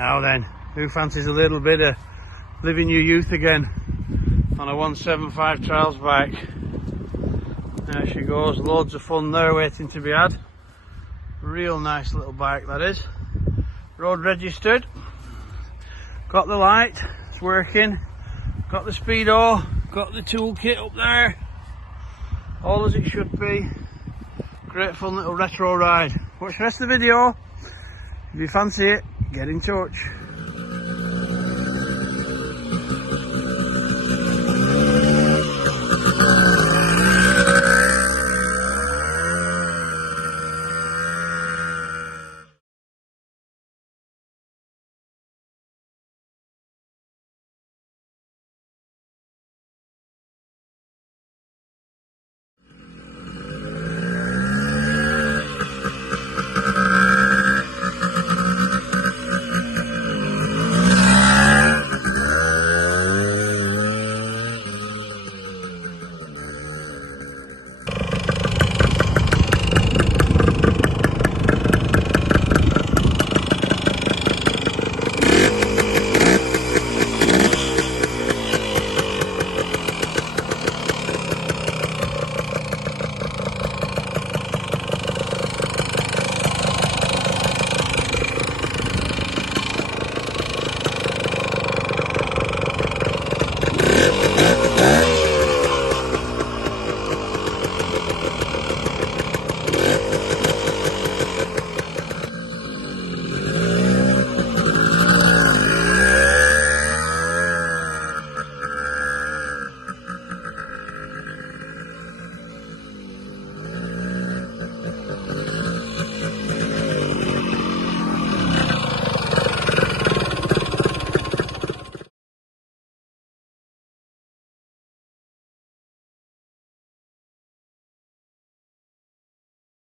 Now then, who fancies a little bit of living your youth again on a 175 trials bike? There she goes, loads of fun there waiting to be had. Real nice little bike that is. Road registered. Got the light, it's working. Got the speedo, got the toolkit up there. All as it should be. Great fun little retro ride. Watch the rest of the video. If you fancy it, get in touch.